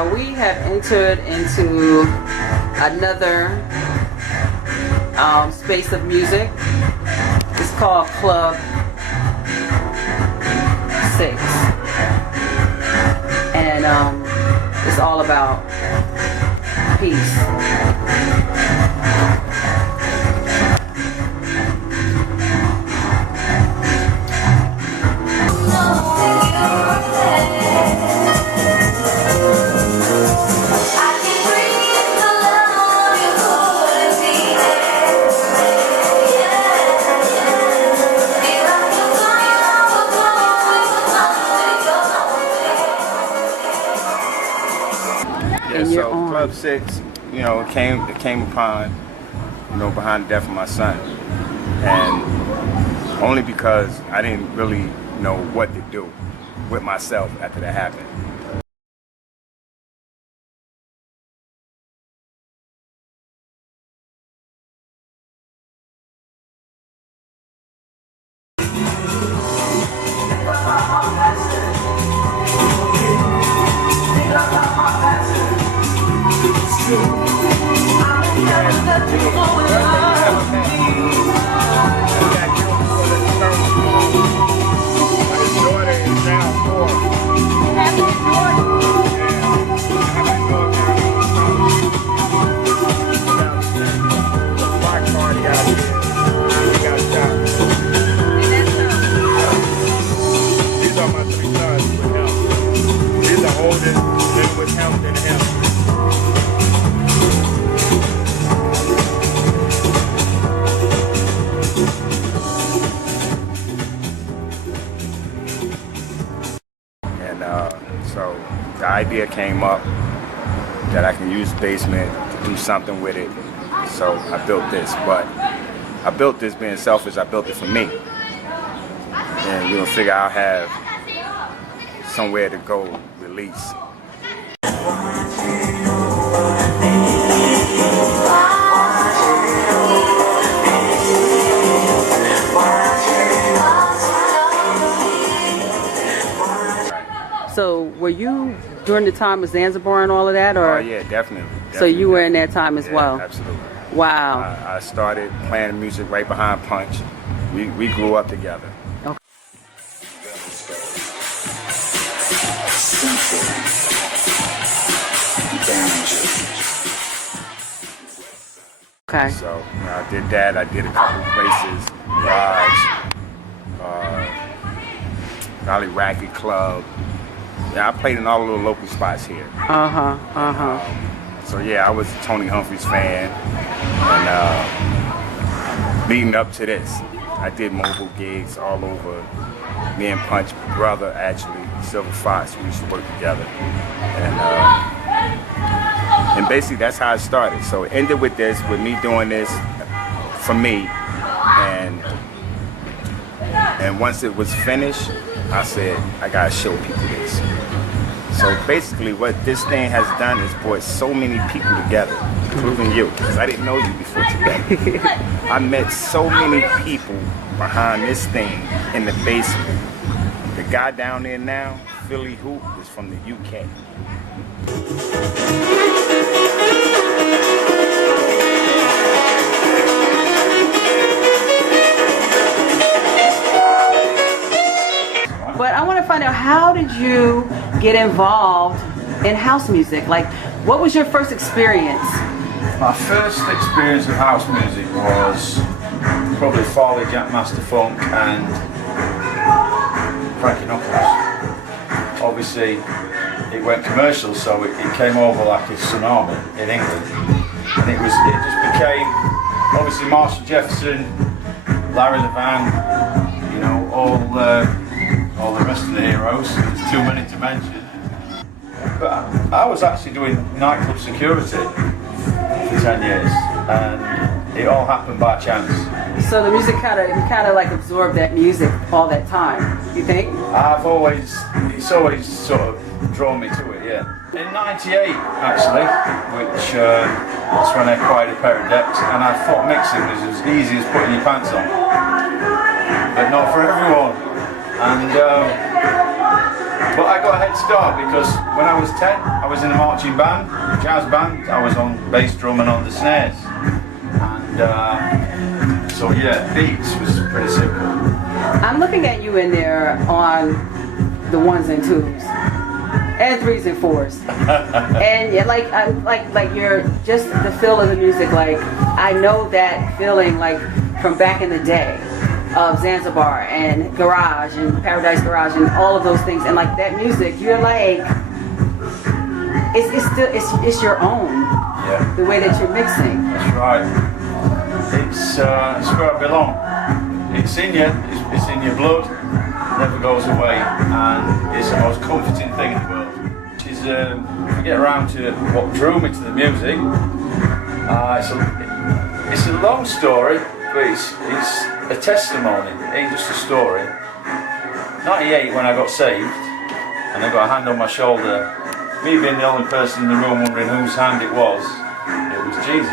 Now we have entered into another space of music. It's called Club 6. And it's all about peace. So Club 6, you know, it came upon, you know, behind the death of my son, and only because I didn't really know what to do with myself after that happened. So the idea came up that I can use the basement to do something with it. So I built this, but I built this being selfish. I built it for me. And you'll figure I'll have somewhere to go release. So were you during the time of Zanzibar and all of that, or? Oh yeah, definitely. So you were in that time as well? Absolutely. Wow. I started playing music right behind Punch. We grew up together. Okay. Okay. So I did that. I did a couple places, Lodge, Valley Racket Club. Yeah, I played in all the little local spots here. So yeah, I was a Tony Humphries fan, and leading up to this, I did mobile gigs all over. Me and Punch brother, actually, Silver Fox, we used to work together, and basically that's how it started. So it ended with this, with me doing this for me, and once it was finished, I said I gotta show people this. So basically what this thing has done is brought so many people together, including you, because I didn't know you before today. I met so many people behind this thing in the basement. The guy down there now, Philly Hoop, is from the UK. But I want to find out, how did you get involved in house music? Like, what was your first experience? My first experience with house music was probably Farley Jack Master Funk and Frankie Knuckles. Obviously, it went commercial, so it came over like a tsunami in England. And it just became, obviously, Marshall Jefferson, Larry Levan, you know, all the rest of the heroes. There's too many to mention. But I was actually doing nightclub security for 10 years, and it all happened by chance. So the music kind of like absorbed that music all that time, you think? It's always sort of drawn me to it, yeah. In '98, actually, which that's when I acquired a pair of decks, and I thought mixing was as easy as putting your pants on, but not for everyone. And But I got a head start because when I was 10, I was in a marching band, a jazz band. I was on bass drum and on the snares. And so yeah, beats was pretty simple. I'm looking at you in there on the ones and twos. And threes and fours, and yeah, like you're just the feel of the music. Like I know that feeling, like from back in the day of Zanzibar and Garage and Paradise Garage and all of those things. And like that music, you're like, it's your own. Yeah. The way that you're mixing. That's right. It's where I belong. It's in you. It's in your blood. Never goes away, and it's the most comforting thing in the world. If you get around to what drew me to the music, it's a long story, but it's a testimony. It ain't just a story. 98 when I got saved, and I got a hand on my shoulder. Me being the only person in the room wondering whose hand it was Jesus,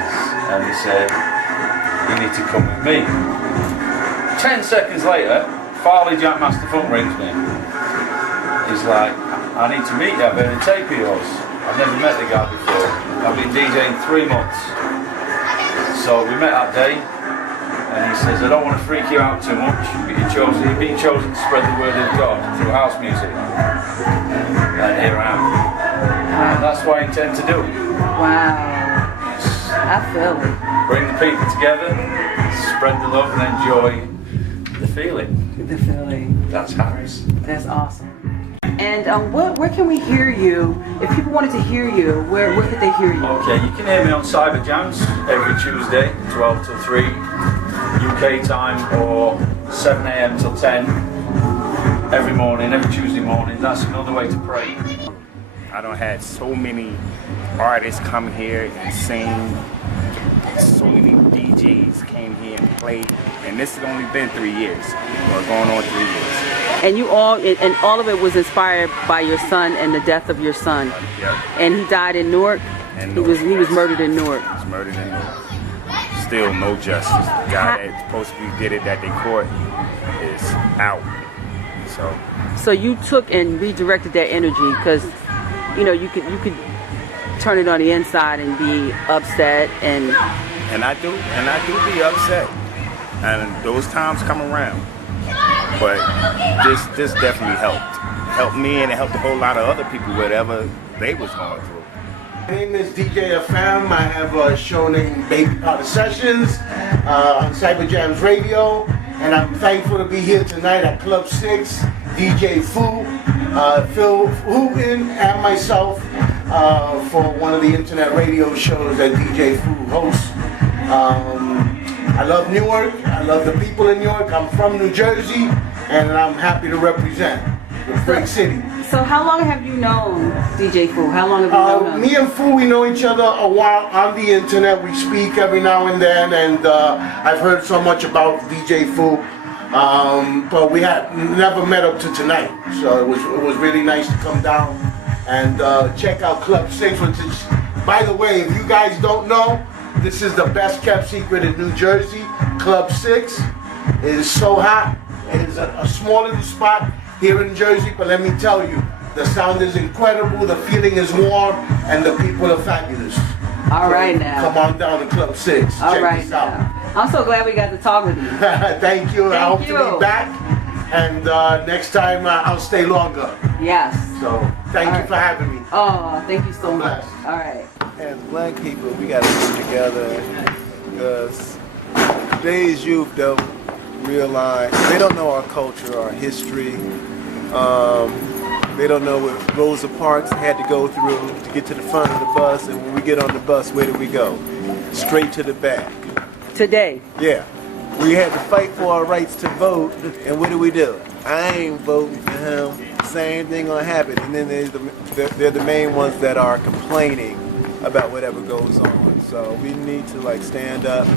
and he said, "You need to come with me." 10 seconds later, Farley Jack Master Funk rings me. He's like, "I need to meet you, I've heard a tape of yours. I've never met the guy before. I've been DJing 3 months." So we met that day, and he says, "I don't want to freak you out too much, but you've been chosen to spread the word of God through house music." And here I am. And that's what I intend to do. Wow. I feel it. Bring the people together, spread the love and enjoy the feeling. The feeling. That's Harris. That's awesome. And where can we hear you? If people wanted to hear you, where could they hear you? Okay, you can hear me on Cyber Jams every Tuesday, 12 till 3, UK time, or 7 a.m. till 10, every morning, every Tuesday morning. That's another way to pray. I don't had so many artists come here and sing. So many DJs came here and played, and this has only been 3 years, or going on 3 years. And all of it was inspired by your son and the death of your son. Yeah. And he died in Newark. And he was murdered in Newark. He was murdered in Newark. Still no justice. The guy that supposed to be did it at the court is out. So you took and redirected that energy because you could turn it on the inside and be upset and I do be upset, and those times come around. But this definitely helped me, and it helped a whole lot of other people, whatever they was going through. My name is DJ FM. I have a show named Baby Powder Sessions on Cyber Jams Radio, and I'm thankful to be here tonight at Club 6. DJ Fu, Phil Hooten, and myself for one of the internet radio shows that DJ Fu hosts. I love Newark. I love the people in Newark. I'm from New Jersey, and I'm happy to represent the Freak City. So how long have you known DJ Fu? How long have you known him? Me and Fu, we know each other a while on the internet. We speak every now and then, and I've heard so much about DJ Fu. But we had never met up to tonight, so it was really nice to come down and check out Club 6, which is, by the way, if you guys don't know, this is the best kept secret in New Jersey. Club 6 is so hot. It is a small little spot here in Jersey, but let me tell you, the sound is incredible, the feeling is warm, and the people are fabulous. All right now. Come on down to Club 6. Check this out. I'm so glad we got to talk with you. Thank you. I hope to be back. And next time I'll stay longer. Yes. So thank you for having me. Oh, thank you so much. All right. As black people, we got to come together because today's youth don't realize, they don't know our culture, our history. They don't know what Rosa Parks had to go through to get to the front of the bus, and when we get on the bus, where do we go? Straight to the back. Today? Yeah. We had to fight for our rights to vote, and what do? I ain't voting for him. Same thing gonna happen, and then they're the main ones that are complaining about whatever goes on. So we need to stand up,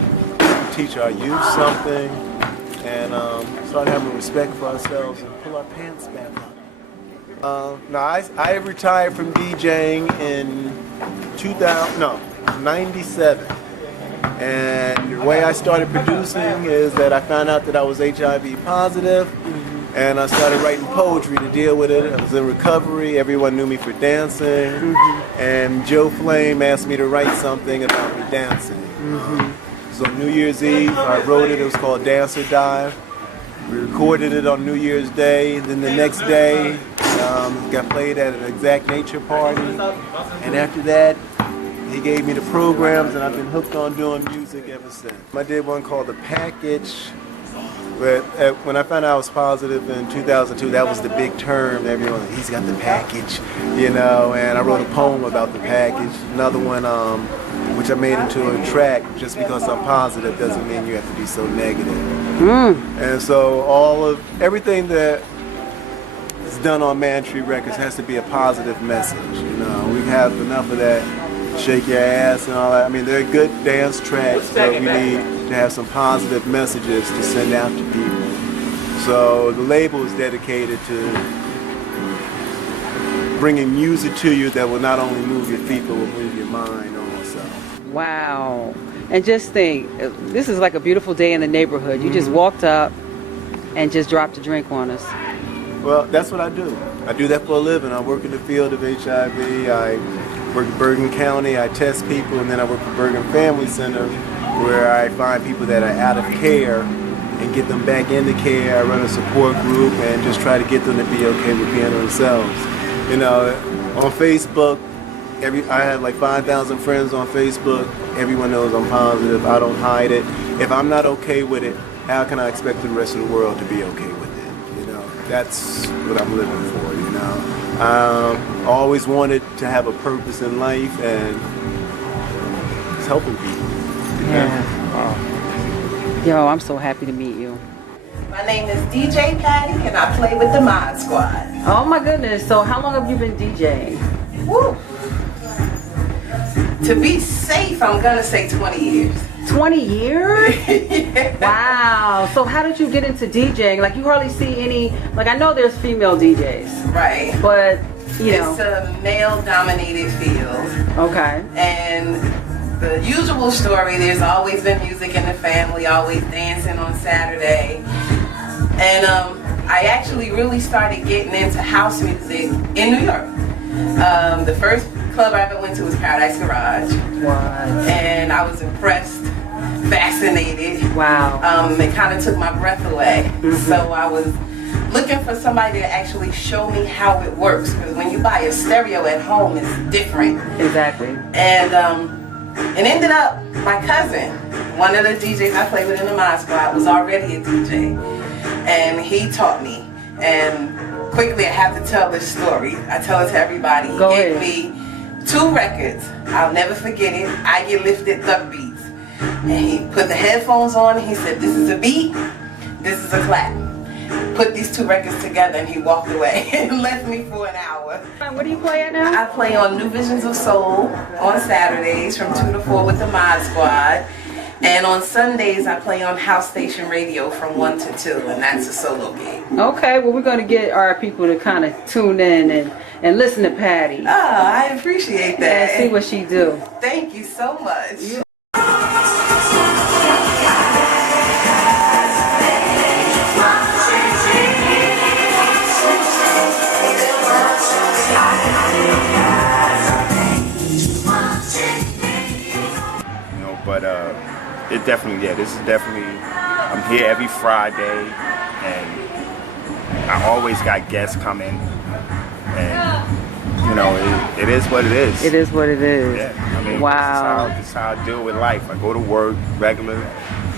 teach our youth something, and start having respect for ourselves and pull our pants back up. I retired from DJing in 97. And the way I started producing is that I found out that I was HIV positive, And I started writing poetry to deal with it. I was in recovery. Everyone knew me for dancing. And Joe Flame asked me to write something about me dancing. So New Year's Eve, I wrote it. It was called Dance or Die. We recorded it on New Year's Day. Then the next day, it got played at an Exact Nature party. And after that, he gave me the programs, and I've been hooked on doing music ever since. I did one called The Package. But when I found out I was positive in 2002, that was the big term. Everyone, he's got the package, you know, and I wrote a poem about the package. Another one, which I made into a track. Just because I'm positive doesn't mean you have to be so negative. And so everything that is done on Man Tree Records has to be a positive message. You know, we have enough of that shake your ass and all that. I mean, they're good dance tracks, but we need to have some positive messages to send out to people. So the label is dedicated to bringing music to you that will not only move your feet, but will move your mind also. Wow. And just think, this is like a beautiful day in the neighborhood. You just walked up and just dropped a drink on us. Well, that's what I do. I do that for a living. I work in the field of HIV. I work in Bergen County. I test people, and then I work for Bergen Family Center, where I find people that are out of care and get them back into care. I run a support group and just try to get them to be okay with being themselves. You know, on Facebook, I have like 5,000 friends on Facebook. Everyone knows I'm positive. I don't hide it. If I'm not okay with it, how can I expect the rest of the world to be okay with it? You know, that's what I'm living for, you know. I always wanted to have a purpose in life, and it's helping people. Yeah. Yo, I'm so happy to meet you. My name is DJ Patty, and I play with the Mod Squad. Oh my goodness. So how long have you been DJing? Woo! To be safe, I'm gonna say 20 years. 20 years? Yeah. Wow. So how did you get into DJing? Like, you hardly see any, like, I know there's female DJs. Right. But, you know. It's a male-dominated field. Okay. And the usual story, there's always been music in the family, always dancing on Saturday. And I actually really started getting into house music in New York. The first club I ever went to was Paradise Garage. What? And I was impressed, fascinated. Wow. It kind of took my breath away. So I was looking for somebody to actually show me how it works. Because when you buy a stereo at home, it's different. Exactly. And it ended up, my cousin, one of the DJs I played with in the Mod Squad, was already a DJ. And he taught me. And quickly, I have to tell this story. I tell it to everybody. He gave me 2 records. I'll never forget it. I Get Lifted, Duck Beats. And he put the headphones on and he said, this is a beat, this is a clap. Put these 2 records together and he walked away and left me for an hour. What do you play at now? I play on New Visions of Soul on Saturdays from 2 to 4 with the Mod Squad. And on Sundays, I play on House Station Radio from 1 to 2, and that's a solo gig. Okay, well, we're going to get our people to kind of tune in and listen to Patty. Oh, I appreciate that. And see what she do. Thank you so much. But it definitely, this is definitely, I'm here every Friday, and I always got guests coming, and you know, it is what it is. It is what it is. Yeah, I mean, wow. This is how I deal with life. I go to work, regular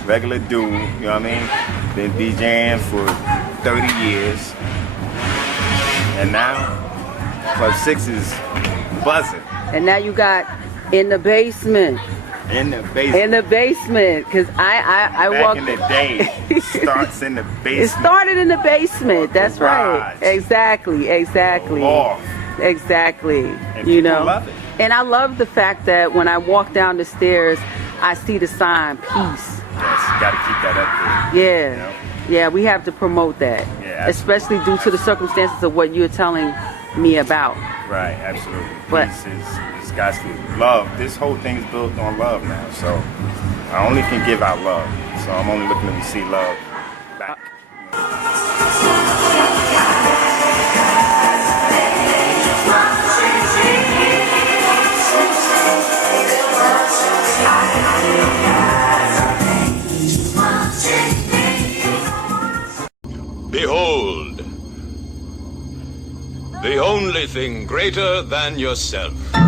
dude, you know what I mean? Been DJing for 30 years, and now Club 6 is buzzing. And now you got In the Basement. In the basement. In the basement, because I Back in the day, it starts in the basement. It started in the basement. That's right. Exactly. Loft. Exactly. And you people know. love it. And I love the fact that when I walk down the stairs, I see the sign peace. Yes, you gotta keep that up there. Yeah. You know? Yeah, we have to promote that. Yeah, especially due to the circumstances of what you're telling me about. Right, absolutely. But Peace is got to love. This whole thing is built on love now. So I only can give out love. So I'm only looking to receive love back. anything greater than yourself.